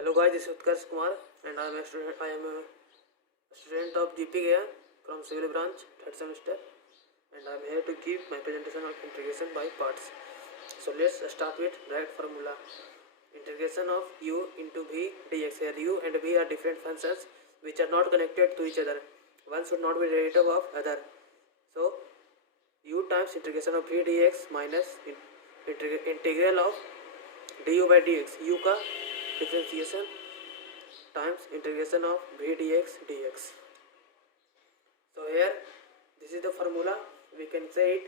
Hello guys, this is Utkarsh Kumar and I am a student of GP Gaya from civil branch, third semester, and I am here to give my presentation of integration by parts. So let's start with direct formula. Integration of u into v dx. Here u and v are different functions which are not connected to each other. One should not be derivative of other. So u times integration of v dx minus integral of du by dx. U का differentiation times integration of v dx. So here this is the formula. We can say it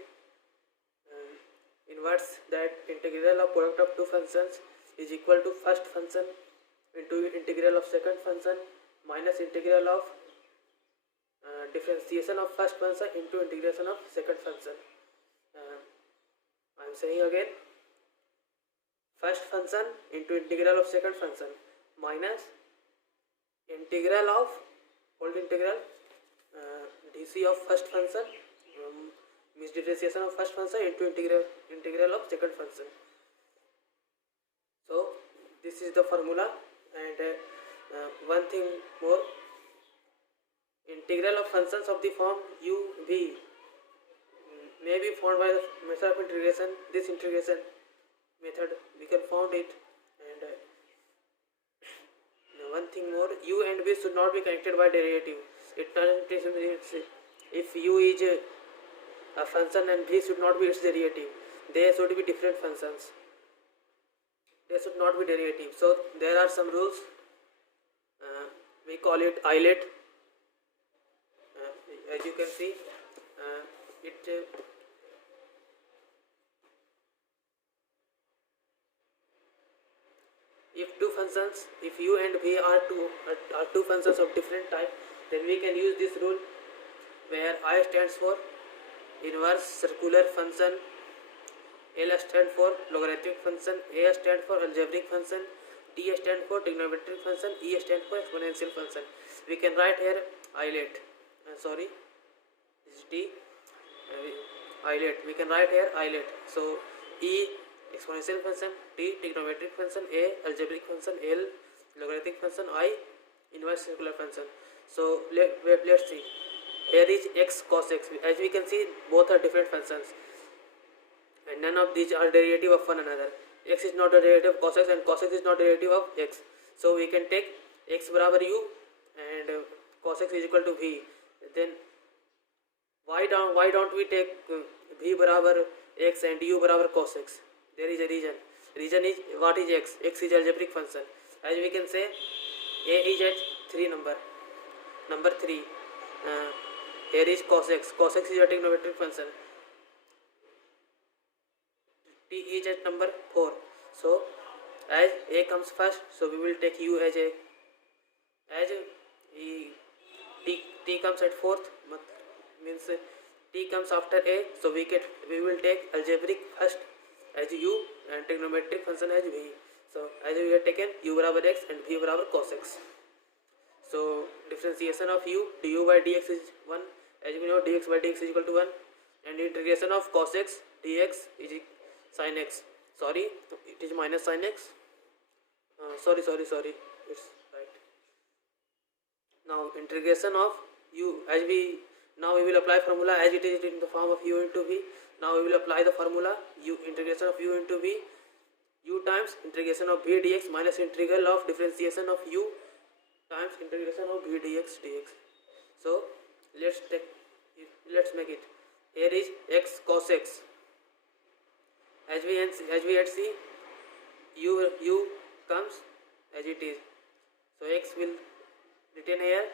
in words that integral of product of two functions is equal to first function into integral of second function minus integral of differentiation of first function into integration of second function. I am saying again, first function into integral of second function minus integral of old integral dc of first function means differentiation of first function into integral of second function. So this is the formula, and one thing more, integral of functions of the form u v may be found by the method of integration. This integration method we can found it, and one thing more, u and v should not be connected by derivative. If u is a function and v should not be its derivative, they should be different functions. They should not be derivative. So there are some rules. We call it eyelet. As you can see, if two functions, if u and v are two functions of different type, then we can use this rule where I stands for inverse circular function, L stands for logarithmic function, A stands for algebraic function, T stands for trigonometric function, E stands for exponential function. We can write here eyelet. This is T. Eyelet. We can write here eyelet. So E exponential function, T trigonometric function, A algebraic function, L logarithmic function, I inverse circular function. So let's see. Here is x cos x. As we can see, both are different functions, and none of these are derivative of one another. X is not a derivative of cos x, and cos x is not derivative of x. So we can take x barabar u and cos x is equal to v. Then why don't we take v barabar x and u barabar cos x? There is a reason. Reason is, what is x? X is algebraic function. As we can say, a is at 3 number 3. Here is cos x. Cos x is a trigonometric function. T is at number 4. So as a comes first, so we will take u as a. As t comes at 4th, means t comes after a, so we will take algebraic first as u and trigonometric function as v. So as we have taken u barabar x and v barabar cos x. So differentiation of u du by dx is 1. As we know, dx by dx is equal to 1, and integration of cos x dx is sin x. Sorry, it is minus sin x. Sorry, it's right. Now integration of u, now we will apply formula as it is in the form of u into v. Now we will apply the formula u integration of u into v, u times integration of v dx minus integral of differentiation of u times integration of v dx. So let's make it. Here is x cos x. As we had see, u comes as it is. So x will written here,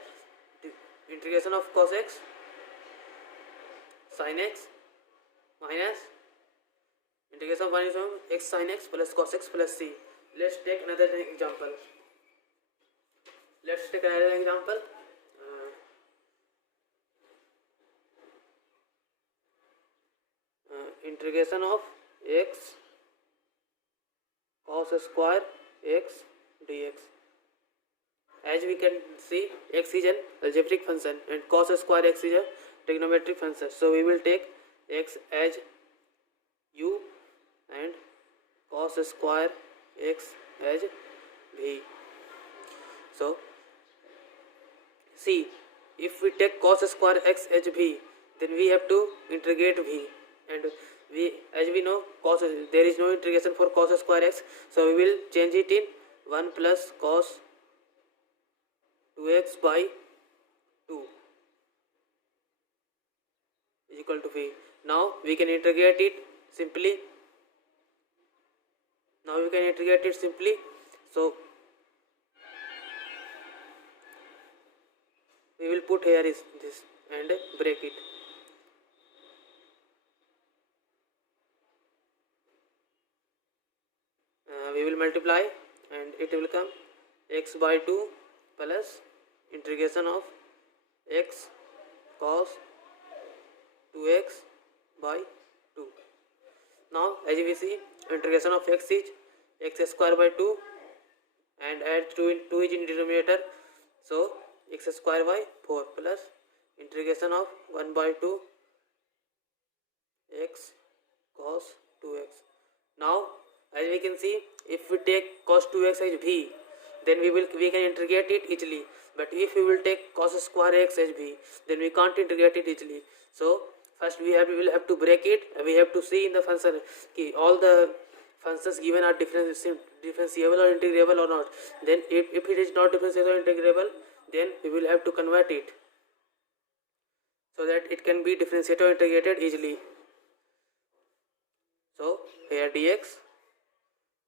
integration of cos x sin x minus integration of 1 is x sin x plus cos x plus c. Let's take another example. Integration of x cos square x dx. As we can see, x is an algebraic function and cos square x is a trigonometric function. So we will take x as u and cos square x as v. So see, if we take cos square x as v, then we have to integrate v, and we, as we know, cos, there is no integration for cos square x, so we will change it in 1 plus cos 2x by 2 is equal to v. Now we can integrate it simply. So we will put here is this and break it. We will multiply and it will come x by 2 plus integration of x cos 2x by 2. Now as we see, integration of x is x square by 2 and add 2 is in denominator, so x square by 4 plus integration of 1 by 2 x cos 2x. Now as we can see, if we take cos 2x as v, then we can integrate it easily, but if we will take cos square x as v, then we can't integrate it easily. So first we will have to break it. We have to see in the function all the functions given are differentiable or integrable or not. Then if it is not differentiable or integrable, then we will have to convert it so that it can be differentiated or integrated easily. So here dx.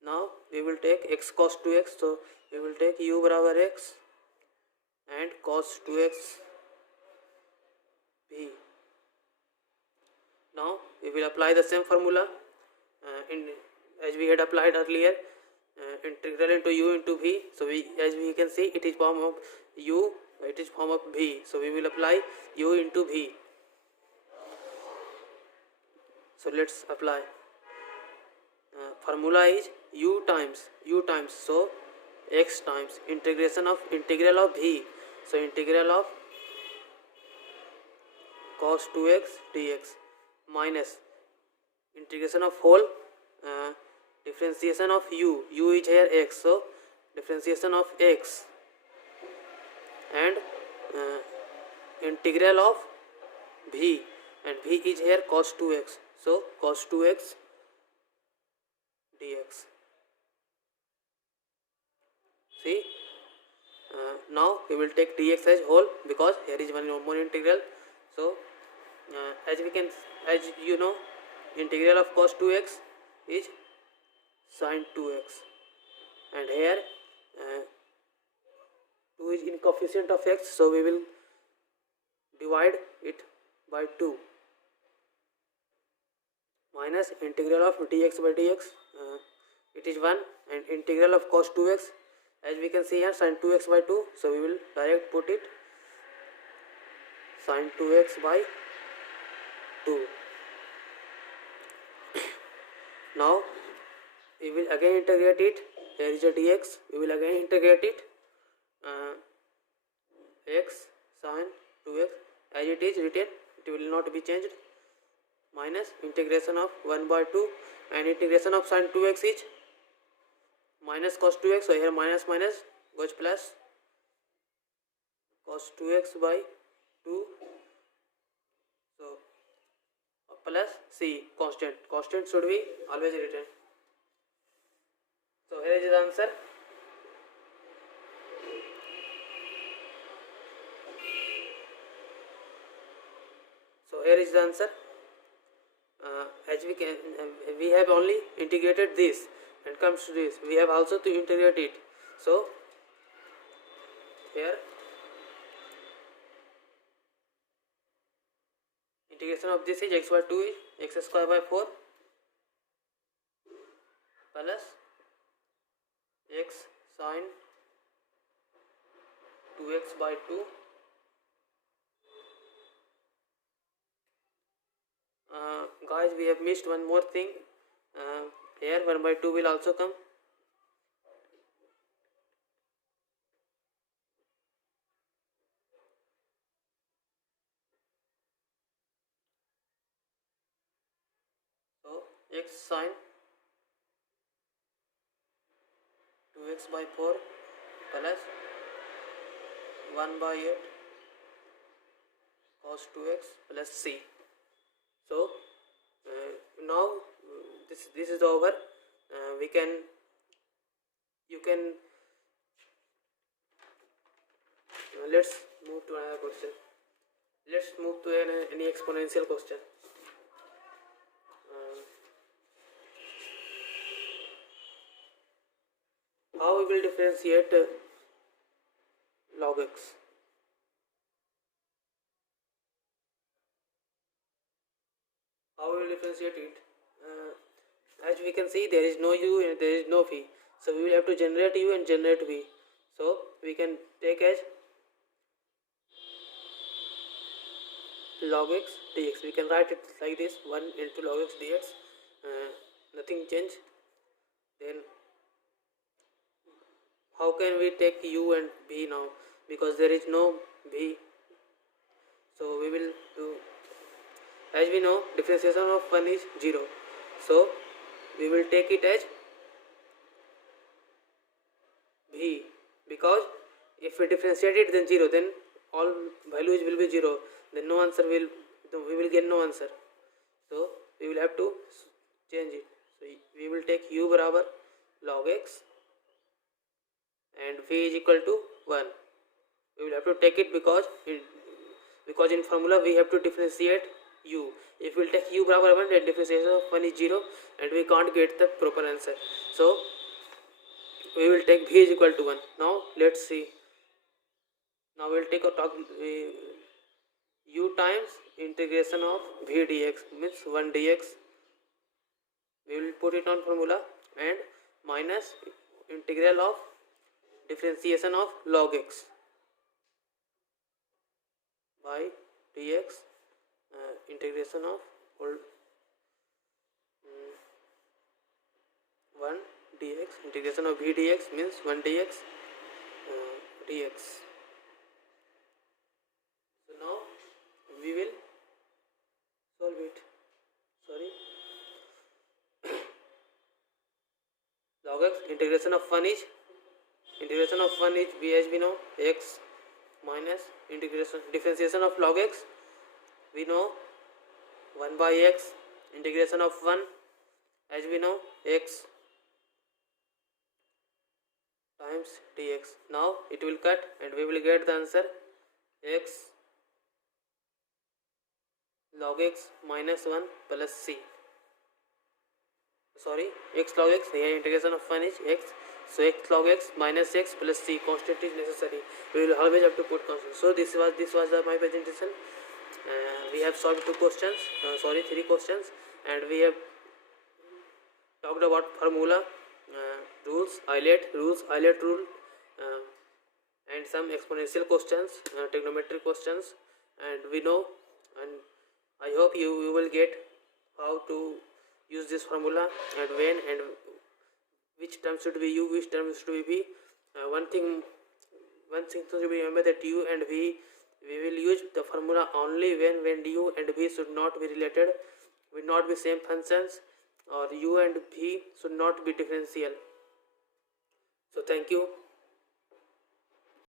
Now we will take x cos 2x, so we will take u barabar x and cos 2x v. Now we will apply the same formula as we had applied earlier, integral into u into v. So as we can see, it is form of u, it is form of v, so we will apply u into v. So let's apply. Formula is u times, so x times integral of v, so integral of cos 2x dx minus integration of whole differentiation of u is here x, so differentiation of x and integral of v, and v is here cos 2x, so cos 2x dx. See, now we will take dx as whole because here is one more integral. So as you know, integral of cos 2x is sin 2x, and here 2 is in coefficient of x, so we will divide it by 2 minus integral of dx by dx, it is 1, and integral of cos 2x, as we can see here, sin 2x by 2, so we will direct put it sin 2x by 2. Now we will again integrate it. Here is a dx, we will again integrate it, x sin 2x as it is written, it will not be changed, minus integration of 1 by 2, and integration of sin 2x is minus cos 2x, so here minus goes plus cos 2x by 2, so plus c, constant should be always written. So here is the answer. So here is the answer. As we have only integrated this and comes to this, we have also to integrate it. So here integration of this is x by 2 is x square by 4 plus x sin 2x by 2 guys, we have missed one more thing. Here 1 by 2 will also come. So x sin 2x by 4 plus 1 by 8 cos 2x plus c. So now this is over. You can let's move to another question. Let's move to any exponential question. How we will differentiate log x? How we will differentiate it? As we can see, there is no u and there is no v. So we will have to generate u and generate v. So we can take as log x dx. We can write it like this: 1 into log x dx. Nothing change. Then how can we take u and v now? Because there is no v. So we will do, as we know, differentiation of 1 is 0. So we will take it as v, because if we differentiate it then 0, then all values will be 0, then no answer will, we will get no answer. So we will have to change it. So we will take u barabar log x and v is equal to 1. We will have to take it because in formula we have to differentiate u. If we will take u barabar 1, then differentiation of 1 is 0 and we can't get the proper answer. So we will take v is equal to 1. Now let's see. Now we will take a talk u times integration of v dx, means 1 dx. We will put it on formula, and minus integral of differentiation of log x by dx, integration of 1 dx, integration of v dx means 1 dx dx. So now we will solve it. Log x, integration of 1 is v, as we know, x minus integration, differentiation of log x, we know 1 by x, integration of 1, as we know, x times dx. Now it will cut and we will get the answer x log x minus 1 plus c. X log x, here integration of 1 is x, so x log x minus x plus c, constant is necessary. We will always have to put constant. So this was my presentation. We have solved 3 questions, and we have talked about formula, rules, Euler rule, and some exponential questions, trigonometric questions, and we know, and I hope you will get how to use this formula and when and which term should be u, which term should be v. One thing to remember, that u and v, we will use the formula only when u and v should not be related, will not be same functions, or u and v should not be differential. So thank you.